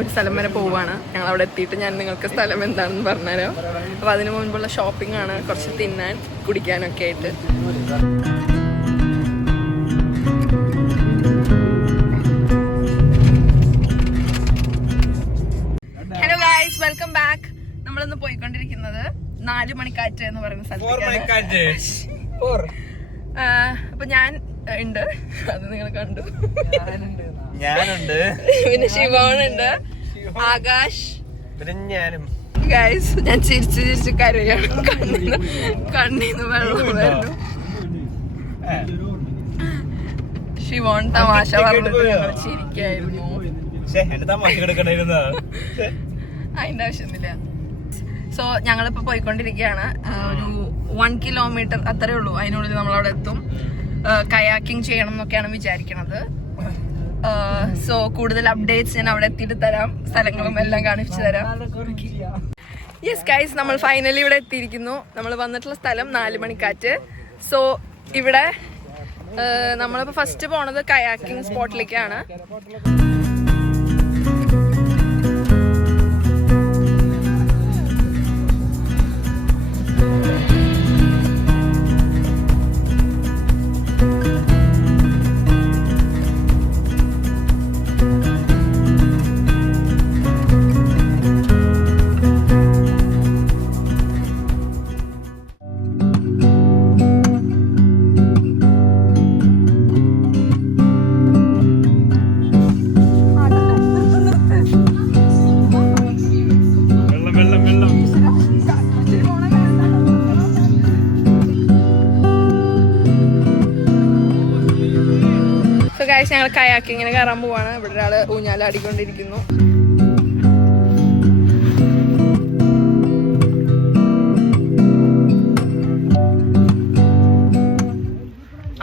ഒരു സ്ഥലം വരെ പോവുകയാണ്. ഞങ്ങൾ അവിടെ എത്തിയിട്ട് ഞാൻ നിങ്ങൾക്ക് സ്ഥലം എന്താണെന്ന് പറഞ്ഞുതരാം. അപ്പോൾ അതിന് മുൻപുള്ള ഷോപ്പിംഗ് ആണ്, കുറച്ച് തിന്നാൻ കുടിക്കാനൊക്കെ ആയിട്ട്. Hello guys, welcome back. നമ്മളിന്ന് പോയിക്കൊണ്ടിരിക്കുന്നത് 4 മണിക്കാറ്റ് എന്ന് പറയുന്ന സ്ഥലത്തേക്കാണ്. അപ്പൊ ഞാൻ ഉണ്ട്, അത് നിങ്ങൾ കണ്ടു. ഞാനുണ്ട്, പിന്നെ ശിവോണുണ്ട്, ആകാശ്, ഞാനും. ഗൈസ് ഞാൻ ചിരിച്ച് കരയാണ്. കണ്ണീന്ന് വെള്ളം വരുന്നു. ശിവോൺ തമാശ പറഞ്ഞിട്ട് ഞങ്ങൾ ചിരിക്കായിരുന്നു. അതിന്റെ ആവശ്യമൊന്നുമില്ല. സോ ഞങ്ങളിപ്പോ പോയിക്കൊണ്ടിരിക്കുകയാണ്. ഒരു 1 കിലോമീറ്റർ അത്രേ ഉള്ളൂ, അതിനുള്ളിൽ നമ്മളവിടെ എത്തും. കയാക്കിംഗ് ചെയ്യണം എന്നൊക്കെയാണ് വിചാരിക്കണത്. സോ കൂടുതൽ അപ്ഡേറ്റ്സ് ഞാൻ അവിടെ എത്തിയിട്ട് തരാം, സ്ഥലങ്ങളും എല്ലാം കാണിച്ചു തരാം. യെസ് ഗൈസ്, നമ്മൾ ഫൈനലി ഇവിടെ എത്തിയിരിക്കുന്നു. നമ്മൾ വന്നിട്ടുള്ള സ്ഥലം 4 മണിക്കാറ്റ്. സോ ഇവിടെ നമ്മളിപ്പോൾ ഫസ്റ്റ് പോണത് കയാക്കിംഗ് സ്പോട്ടിലേക്കാണ്. ഞങ്ങൾ കയാക്കിങ്ങിന് കയറാൻ പോവാണ്. ഇവിടെ ഒരാള് ഊഞ്ഞാലാടിക്കൊണ്ടിരിക്കുന്നു.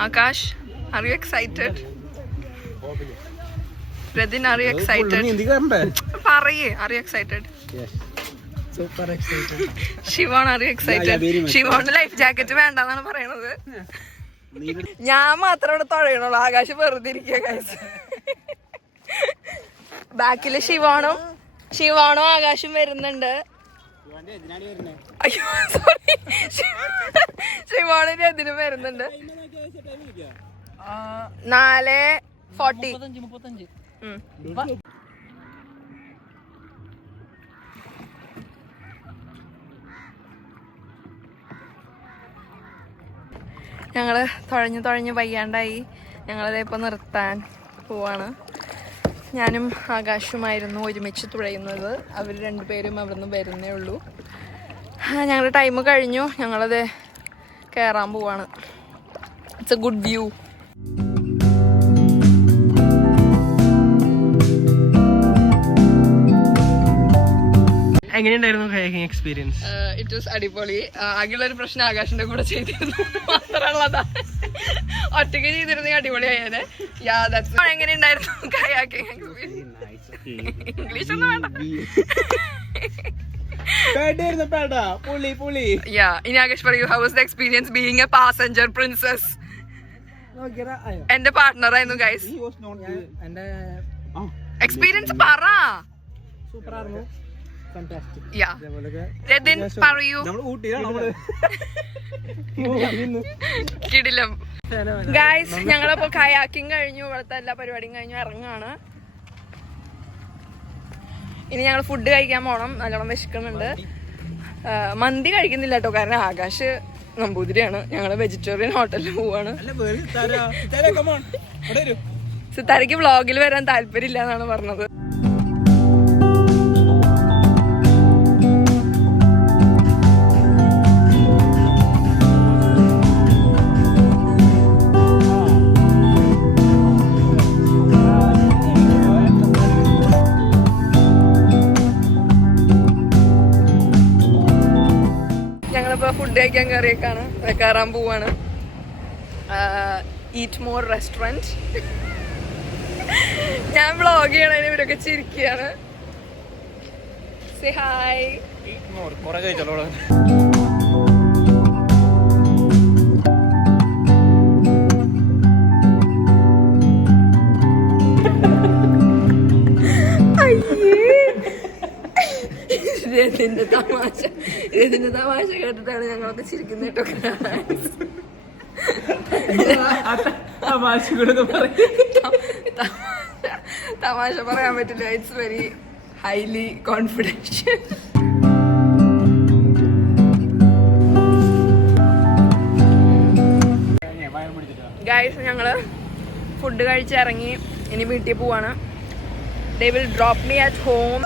Akash, are you excited? Redin, are you excited? പറയേ, are you excited? Yes, super excited. Siobhan, are you excited? ശിവോണിന് ലൈഫ് ജാക്കറ്റ് വേണ്ടെന്നാണ് പറയണത്. ഞാൻ മാത്രം ഇവിടെ തുഴയണുള്ളൂ, ആകാശ് വെറുതെ ഇരിക്കുക. ബാക്കില് ശിവോണും ആകാശും വരുന്നുണ്ട്. അയ്യോ സോറി, ശിവോണിന് എതിനും വരുന്നുണ്ട്. 4:40. ഞങ്ങള് തുഴഞ്ഞ് വയ്യാണ്ടായി. ഞങ്ങളത് ഇപ്പൊ നിർത്താൻ പോവാണ്. ഞാനും ആകാശുമായിരുന്നു ഒരുമിച്ച് തുഴയുന്നത്. അവർ രണ്ടുപേരും അവിടുന്ന് വരുന്നേ ഉള്ളൂ. ഞങ്ങളുടെ ടൈം കഴിഞ്ഞു. ഞങ്ങളത് കയറാൻ പോവാണ്. It's A good view. എങ്ങനെയുണ്ടായിരുന്നു കയാക്കിംഗ് എക്സ്പീരിയൻസ്? ഇറ്റ് വാസ് അടിപൊളി. ആകെയുള്ളൊരു പ്രശ്നം ആകാശിന്റെ കൂടെ ചെയ്തിരുന്നു മാത്രമുള്ളതാ. ഒറ്റയ്ക്ക് ചെയ്തിരുന്നെങ്കിൽ അടിപൊളിയായത്. എങ്ങനെയുണ്ടായിരുന്നു കയാക്കിംഗ് എക്സ്പീരിയൻസ്? ഇംഗ്ലീഷ് ഒന്നും വേണ്ട. ഇനി ആകാശ് പറയൂ, how was the experience being A passenger princess? എന്റെ പാർട്ട്ണറായിരുന്നു ഗൈസ്. എക്സ്പീരിയൻസ് പറ. രതിൻ പറയൂ. കിടിലം ഗൈസ്. ഞങ്ങളിപ്പോ കയാക്കിംഗ് കഴിഞ്ഞു, ഇവിടുത്തെ എല്ലാ പരിപാടിയും കഴിഞ്ഞു ഇറങ്ങാണ്. ഇനി ഞങ്ങൾ ഫുഡ് കഴിക്കാൻ പോണം. നല്ലോണം വിശക്കുന്നുണ്ട്. മന്തി കഴിക്കുന്നില്ല കേട്ടോ, കാരണം ആകാശ് നമ്പൂതിരിയാണ്. ഞങ്ങള് വെജിറ്റേറിയൻ ഹോട്ടലിൽ പോവാണ്. സിത്താരയ്ക്ക് വ്ളോഗിൽ വരാൻ താല്പര്യമില്ല എന്നാണ് പറഞ്ഞത്. ഫുഡ് കഴിക്കാൻ കയറാൻ പോവാണ്. Eat more restaurant. ഞാൻ വ്ളോഗ് ചെയ്യണതിന് ഇവരൊക്കെ ചിരിക്കുകയാണ്. Say hi. അയ്യേ ഇതിന്റെ തമാശ കേട്ടിട്ടാണ് ഞങ്ങളൊക്കെ ചിരിക്കുന്നത് കേട്ടോ. തമാശ പറയാൻ പറ്റില്ല. It's very highly confidential. Guys ഞങ്ങള് ഫുഡ് കഴിച്ചിറങ്ങി ഇനി വീട്ടിൽ പോവാണ്. They will drop me at home.